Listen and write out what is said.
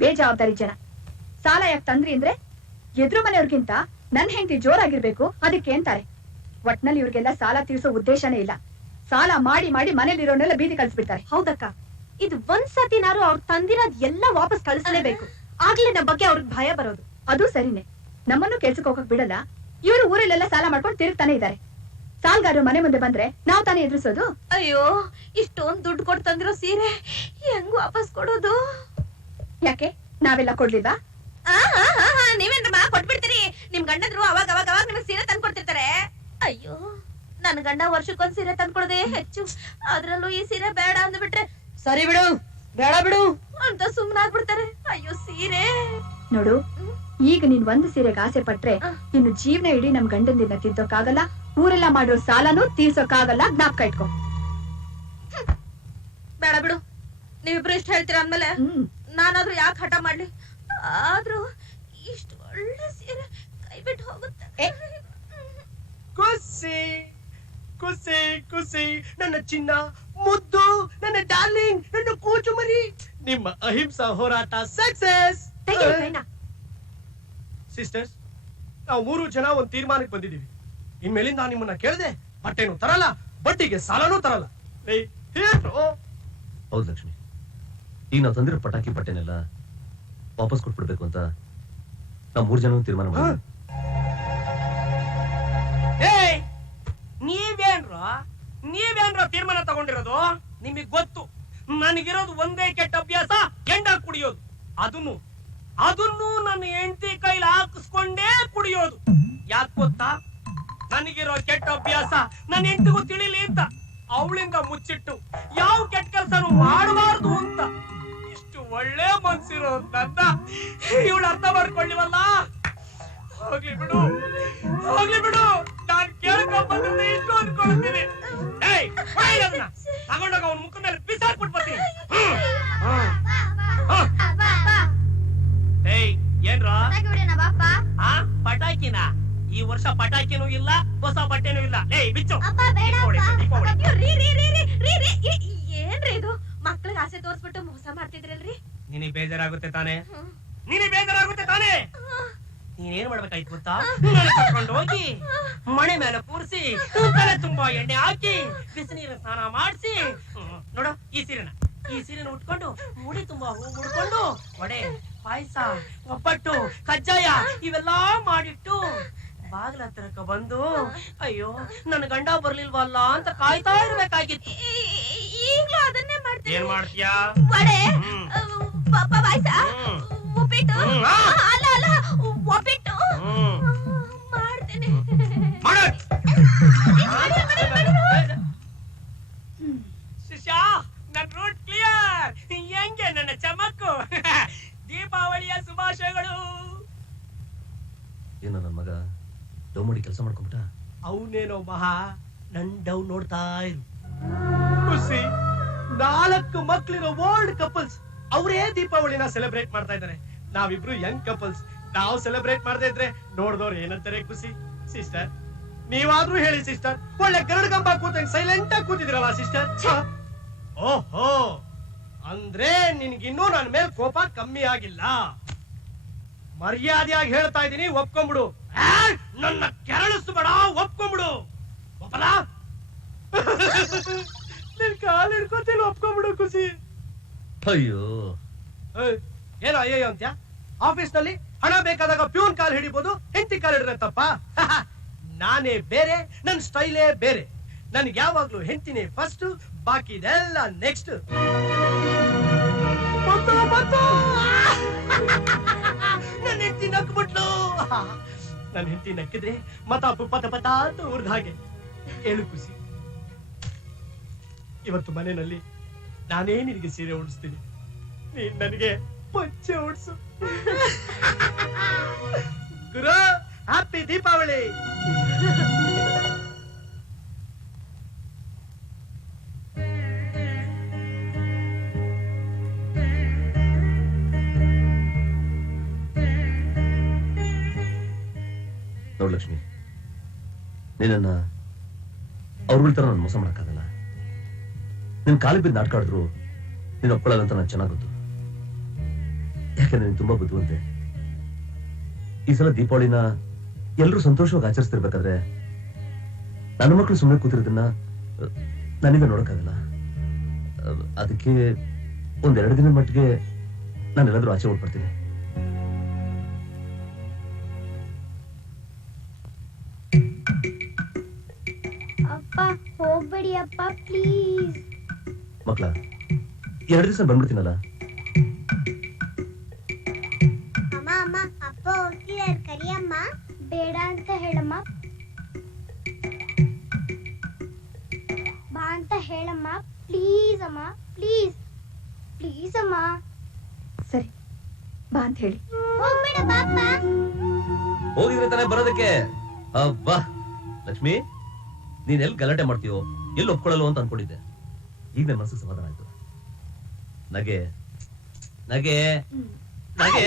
ಬೇಜವಾಬ್ದಾರಿ ಜನ. ಸಾಲ ಯಾಕೆ ತಂದ್ರಿ ಅಂದ್ರೆ ಎದುರು ಮನೆಯವ್ರಿಗಿಂತ ನನ್ ಹೆಂಡತಿ ಜೋರಾಗಿರ್ಬೇಕು ಅದಕ್ಕೆ ಅಂತಾರೆ. ಒಟ್ನಲ್ಲಿ ಇವ್ರಿಗೆಲ್ಲ ಸಾಲ ತೀರ್ಸೋ ಉದ್ದೇಶನೇ ಇಲ್ಲ. ಸಾಲ ಮಾಡಿ ಮಾಡಿ ಮನೇಲಿರೋನೆಲ್ಲ ಬೀದಿ ಕಳ್ಸ್ಬಿಡ್ತಾರೆ. ಹೌದಕ್ಕ, ಇದು ಒಂದ್ಸತಿನಾರು ಅವ್ರು ತಂದಿರೋದ್ ಎಲ್ಲ ವಾಪಸ್ ಕಳಿಸಲೇಬೇಕು. ಆಗ್ಲೇ ನಮ್ಮ ಬಗ್ಗೆ ಅವ್ರಿಗೆ ಭಯ ಬರೋದು. ಅದು ಸರಿನೇ, ನಮ್ಮನ್ನು ಕೆಲ್ಸಕ್ಕೆ ಹೋಗಕ್ ಬಿಡಲ್ಲ. ಇವರು ಊರಲ್ಲೆಲ್ಲ ಸಾಲ ಮಾಡ್ಕೊಂಡು ತಿರುಗ್ತಾನೆ ಇದ್ದಾರೆ. ಸಾಲ್ಗಾರರು ಮನೆ ಮುಂದೆ ಬಂದ್ರೆ ನಾವ್ ತಾನೇ ಎದುರಿಸೋದು. ಅಯ್ಯೋ, ಇಷ್ಟೊಂದ್ ದುಡ್ಡು ಕೊಟ್ಟು ತಂದಿರೋ ಸೀರೆ ಹೆಂಗ್ ವಾಪಸ್ ಕೊಡೋದು? ಯಾಕೆ ನಾವೆಲ್ಲ ಕೊಡ್ಲಿಲ್ವಾ? ನೀವೇನ್ರಮ್ಮ ಕೊಟ್ಬಿಡ್ತೀರಿ? ನಿಮ್ ಗಂಡದ್ರು ಅವಾಗ ಅವಾಗ ಅವಾಗ ನಿಮ್ಗೆ ಸೀರೆ ತಂದು ಕೊಡ್ತಿರ್ತಾರೆ. ಅಯ್ಯೋ, ನನ್ ಗಂಡ ವರ್ಷಕ್ಕೊಂದ್ ಸೀರೆ ತಂದ್ಕೊಡೋದೇ ಹೆಚ್ಚು. ಅದ್ರಲ್ಲೂ ಈ ಸೀರೆ ಬೇಡ ಅಂದ್ಬಿಟ್ರೆ ಸರಿ ಬಿಡು, ಬೇಡ ಬಿಡು ಅಂತ ಸುಮ್ನಾಗ್ಬಿಡ್ತಾರೆ. ಅಯ್ಯೋ ಸೀರೆ ನೋಡು, ಈಗ ನೀನ್ ಒಂದು ಸೀರೆಗೆ ಆಸೆ ಪಟ್ರೆ ಇನ್ನು ಜೀವನ ಇಡೀ ನಮ್ ಗಂಡಂದಿನ ತಿದ್ದೋಕ್ಕಾಗಲ್ಲ. ಊರೆಲ್ಲ ಮಾಡಿರೋ ಸಾಲನೂ ತೀರ್ಸೋಕ್ಕಾಗಲ್ಲ. ಜ್ಞಾಪಕ ಇಟ್ಕೊ. ಬೇಡ ಬಿಡು, ನೀವಿಬ್ರು ಇಷ್ಟ ಹೇಳ್ತೀರ ಅಂದ್ಮೇಲೆ ನಾನಾದ್ರೂ ಯಾಕೆ ಹಠ ಮಾಡ್ಲಿ? ಆದ್ರೂ ಇಷ್ಟು ಒಳ್ಳೆ ಸೀರೆ ಕೈ ಬಿಟ್ಟು ಹೋಗುತ್ತೆ. ಖುಷಿ ಖುಷಿ ಖುಷಿ, ನನ್ನ ಚಿನ್ನ, ಮುದ್ದು, ನನ್ನ ಡಾರ್ಲಿಂಗ್, ನನ್ನ ಕೂಚು ಮರಿ, ನಿಮ್ಮ ಅಹಿಂಸಾ ಹೋರಾಟ ಸಕ್ಸೆಸ್. ಸಿಸ್ಟರ್ಸ್, ನಾವು 3 ಜನ ಒಂದ್ ತೀರ್ಮಾನಕ್ಕೆ ಬಂದಿದೀವಿ. ಇನ್ಮೇಲಿಂದ ನಿಮ್ಮನ್ನ ಕೇಳದೆ ಬಟ್ಟೆನೂ ತರಲ್ಲ, ಬಡ್ಡಿಗೆ ಸಾಲನೂ ತರಲ್ಲ. ಹೌದು ಲಕ್ಷ್ಮಿ, ಈಗ ನಾವು ತಂದಿರೋ ಪಟಾಕಿ ಬಟ್ಟೆನೆಲ್ಲ ವಾಪಸ್ ಕೊಟ್ಬಿಡ್ಬೇಕು ಅಂತ ನಾವು 3 ಜನ ತೀರ್ಮಾನ ಮಾಡಿದ್ವಿ. ನೀವೇನ್ರ ತೀರ್ಮಾನ ತಗೊಂಡಿರೋದು? ನಿಮಗ್ ಗೊತ್ತು, ನನಗಿರೋದು ಒಂದೇ ಕೆಟ್ಟ ಅಭ್ಯಾಸ, ಎಂಡ ಕುಡಿಯೋದು. ಅದನ್ನು ನನ್ನ ಹೆಂಡತಿ ಕೈಲಿ ಹಾಕಿಸ್ಕೊಂಡೇ ಕುಡಿಯೋದು. ಯಾಕೆ ಗೊತ್ತಾ? ನನಗಿರೋ ಕೆಟ್ಟ ಅಭ್ಯಾಸ ನನ್ನ ಹೆಂಡತಿಗೂ ತಿಳಿಲಿ ಅಂತ ಅವಳಿಂದ ಮುಚ್ಚಿಟ್ಟು ಯಾವ ಕೆಟ್ಟ ಕೆಲಸನೂ ಮಾಡಬಾರ್ದು ಅಂತ. ಇಷ್ಟು ಒಳ್ಳೆ ಮನ್ಸಿರೋ ನನ್ನ ಇವಳು ಅರ್ಥ ಮಾಡ್ಕೊಳ್ಳಿವಲ್ಲ. ಹೋಗ್ಲಿ ಬಿಡು, ಹೋಗ್ಲಿ ಬಿಡು, ನಾನ್ ಕೇಳ್ಕೊಂಡ್ಬಂದ್ರೆ ಇಷ್ಟು ಅನ್ಕೊಳ್ತೀನಿ. ತಗೊಂಡೋಗ ಅವ್ನ ಮುಖ ಮೇಲೆ ಬಿಸಾಕ್ಬಿಟ್ಟು ಬರ್ತೀನಿ. ಏನ್ರ ಪಟಾಕಿನ? ಈ ವರ್ಷ ಪಟಾಕಿನೂ ಇಲ್ಲ, ಹೊಸ ಬಟ್ಟೆನೂ ಇಲ್ಲ. ಬಿಚ್ಚು. ಏನ್ರಿ ಇದು? ಮಕ್ಳಿಗೆ ಆಸೆ ತೋರ್ಸ್ಬಿಟ್ಟು ಮೋಸ ಮಾಡ್ತಿದ್ರಲ್ರಿ? ನಿನಗೆ ಬೇಜಾರಾಗುತ್ತೆ ತಾನೆ? ನಿನಗೆ ಬೇಜಾರಾಗುತ್ತೆ ತಾನೆ? ನೀನೇನ್ ಮಾಡ್ಬೇಕಾಯ್ತು ಗೊತ್ತಾ? ಕರ್ಕೊಂಡು ಹೋಗಿ ಮಣೆ ಮೇಲೆ ಕೂರಿಸಿ ತಲೆ ತುಂಬಾ ಎಣ್ಣೆ ಹಾಕಿ ಬಿಸಿನೀರ ಸ್ನಾನ ಮಾಡಿಸಿ, ನೋಡು ಈ ಸೀರೆನ ಉಟ್ಕೊಂಡು ಮುಡಿ ತುಂಬಾ ಹೂ ಮುಡ್ಕೊಂಡು ವಡೆ, ಪಾಯಸ, ಒಬ್ಬಟ್ಟು, ಕಜ್ಜಾಯ ಇವೆಲ್ಲಾ ಮಾಡಿಟ್ಟು ಬಾಗ್ಲ ಹತ್ರಕ್ಕೆ ಬಂದು ಅಯ್ಯೋ ನನ್ನ ಗಂಡ ಬರ್ಲಿಲ್ವಲ್ಲ ಅಂತ ಕಾಯ್ತಾ ಇರ್ಬೇಕಾಗಿತ್ತು. ಈಗ್ಲೂ ಅದನ್ನೇ ಮಾಡ್ತೀನಿ. ಏನ್ ಮಾಡ್ತೀಯಾ? ವಡೆ, ಪಾಯಸ, ಉಪ್ಪಿಟ್ಟು, ಅಲ್ಲ ಒಬ್ಬಿಟ್ಟು ಮಾಡ್ತೇನೆ. ಶಿಷ್ಯ, ನನ್ನ ರೂಟ್ ಕ್ಲಿಯರ್. ಹೆಂಗೆ ನನ್ನ ಚಮಕ್ಕು? ದೀಪಾವಳಿಯ ಶುಭಾಶಯಗಳು. ಏನೋ ನನ್ನ ಮಗ ಡವ್ ಮಾಡಿ ಕೆಲಸ ಮಾಡ್ಕೊಂಬಿಟ್ಟ. ಅವನೇನೋ ಮಹಾ ನನ್ ಡವ್ ನೋಡ್ತಾ ಇರು. ಖುಷಿ, 4 ಮಕ್ಳಿರೋ ಓಲ್ಡ್ ಕಪಲ್ಸ್ ಅವರೇ ದೀಪಾವಳಿನ ಸೆಲೆಬ್ರೇಟ್ ಮಾಡ್ತಾ ಇದ್ದಾರೆ. ನಾವಿಬ್ರು ಯಂಗ್ ಕಪಲ್ಸ್, ನಾವು ಸೆಲೆಬ್ರೇಟ್ ಮಾಡದೇ ಇದ್ರೆ ನೋಡ್ದವ್ರು ಏನಂತಾರೆ? ಖುಷಿ ಸಿಸ್ಟರ್, ನೀವಾದ್ರೂ ಹೇಳಿ ಸಿಸ್ಟರ್. ಒಳ್ಳೆ ಗರಡ್ ಗಂಬ ಕೂತಂಗ್ ಸೈಲೆಂಟ್ ಆಗಿ ಕೂತಿದಿರಲ್ಲ ಸಿಸ್ಟರ್. ಓಹೋ, ಅಂದ್ರೆ ನಿನ್ಗಿನ್ನೂ ನನ್ನ ಮೇಲೆ ಕೋಪ ಕಮ್ಮಿ ಆಗಿಲ್ಲ. ಮರ್ಯಾದೆಯಾಗಿ ಹೇಳ್ತಾ ಇದೀನಿ, ಒಪ್ಕೊಂಡ್ಬಿಡು. ನನ್ನ ಕೆರಳಿಸ್ಬೇಡ, ಒಪ್ಕೊಂಡ್ಬಿಡು. ಒಪ್ಪಲ? ನಿನ್ ಕಾಲ್ ಹಿಡ್ಕೊತೀನಿ, ಒಪ್ಕೊಂಡ್ಬಿಡು ಖುಷಿ. ಅಯ್ಯೋ ಏನೋ ಅಯ್ಯೋ ಅಂತ್ಯ? ಆಫೀಸ್ ನಲ್ಲಿ ಹಣ ಬೇಕಾದಾಗ ಪ್ಯೂನ್ ಕಾಲ್ ಹಿಡಿಬಹುದು, ಹೆಂಡತಿ ಕಾಲ್ ಹಿಡಿದ್ರೆ ತಪ್ಪ? ನಾನೇ ಬೇರೆ, ನನ್ ಸ್ಟೈಲೇ ಬೇರೆ. ನನ್ಗೆ ಯಾವಾಗ್ಲೂ ಹೆಂಡತಿನೇ ಫಸ್ಟ್, ಬಾಕಿ ಇದೆಲ್ಲ ನೆಕ್ಸ್ಟ್. ನನ್ನ ಹೆಂಡತಿ ನಕ್ಬಿಟ್ಲು. ನನ್ನ ಹೆಂಡತಿ ನಕ್ಕಿದ್ರೆ ಮತಾಪು ಪತ ಪತ ಅಂತ ಊರ್ದ ಹಾಗೆ. ಹೇಳು ಖುಷಿ, ಇವತ್ತು ಮನೆಯಲ್ಲಿ ನಾನೇ ನಿನಗೆ ಸೀರೆ ಉಡಿಸ್ತೀನಿ, ನೀನ್ ನನಗೆ ಪಂಚೆ ಉಡ್ಸು. ಗುರು, ಹ್ಯಾಪಿ ದೀಪಾವಳಿ. ನೋಡ್ ಲಕ್ಷ್ಮಿ, ನಿನ್ನ ಅವ್ರ ತರ ನಾನು ಮೋಸ ಮಾಡಕ್ಕಾಗಲ್ಲ. ನಿನ್ ಕಾಲಿಗೆ ಬಿದ್ದು ನಾಟಕ ಆಡಿದ್ರು ನೀನ್ ಒಪ್ಕೊಳ್ಳಲ್ಲ ಅಂತ ನಾನು ಚೆನ್ನಾಗ್ ಗೊತ್ತು. ಯಾಕಂದ್ರೆ ನೀನು ತುಂಬಾ ಬುದ್ಧಿವಂತೆ. ಈ ಸಲ ದೀಪಾವಳಿನ ಎಲ್ರೂ ಸಂತೋಷವಾಗಿ ಆಚರಿಸ್ತಿರ್ಬೇಕಾದ್ರೆ ನನ್ನ ಮಕ್ಕಳು ಸುಮ್ಮನೆ ಕೂತಿರೋದನ್ನ ನನ್ನಿಂದ ನೋಡಕ್ಕಾಗಲ್ಲ. ಅದಕ್ಕೆ ಒಂದೆರಡು ದಿನ ಮಟ್ಟಿಗೆ ನಾನೆಲ್ಲಾದ್ರೂ ಆಚೆ ಹೊರಡ್ಬಿಡ್ತೀನಿ. ಅಪ್ಪ ಹೋಗ್ಬೇಡಿ ಅಪ್ಪ ಪ್ಲೀಸ್. ಮಕ್ಳ 2 ದಿವಸ ಬಂದ್ಬಿಡ್ತೀನಲ್ಲ. ಅಮ್ಮ ಅಮ್ಮ ಅಪ್ಪ ಹೋಗ್ತಿದಾರೆ ಕರಿಯಮ್ಮ. ಬೇಡ ಅಂತ ಹೇಳಮ್ಮ. ಬಾ ಅಂತ ಹೇಳಮ್ಮ ಪ್ಲೀಸ್ ಅಮ್ಮ ಪ್ಲೀಸ್ ಪ್ಲೀಸ್ ಅಮ್ಮ. ಸರಿ ಬಾ ಅಂತ ಹೇಳಿ. ಹೋಗ್ಬೇಡ ಬಾಪ್ಪ. ಹೋಗಿದ್ರೆ ತಾನೇ ಬರೋದಕ್ಕೆ. ಅಬ್ಬಾ ಲಕ್ಷ್ಮಿ, ನೀನ್ ಎಲ್ಲಿ ಗಲಾಟೆ ಮಾಡ್ತೀಯೋ, ಎಲ್ಲಿ ಒಪ್ಕೊಳ್ಳಲ್ಲ ಅಂತ ಅನ್ಕೊಂಡಿದ್ದೆ. ಈಗ ನನ್ನ ಮನಸ್ಸಿಗೆ ಸಮಾಧಾನ ಆಯ್ತು. ನಗೆ ನಗೆ ನಗೆ